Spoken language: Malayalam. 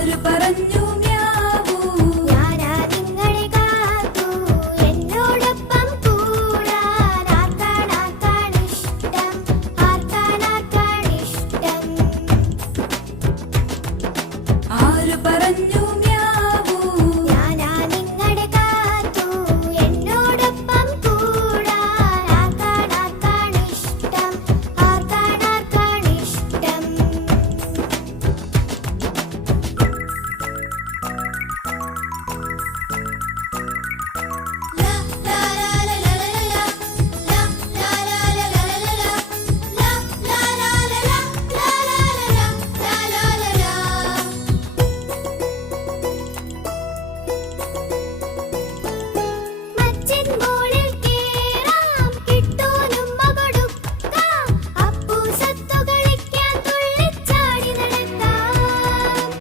ആര് പറഞ്ഞു മ്യാവൂ? ഞാനാ നിങ്ങളെ കാത്തു എന്നോടൊപ്പം കൂടാൻ. ആർക്കാണിഷ്ടം, ആർക്കാണിഷ്ടം? ആര് പറഞ്ഞു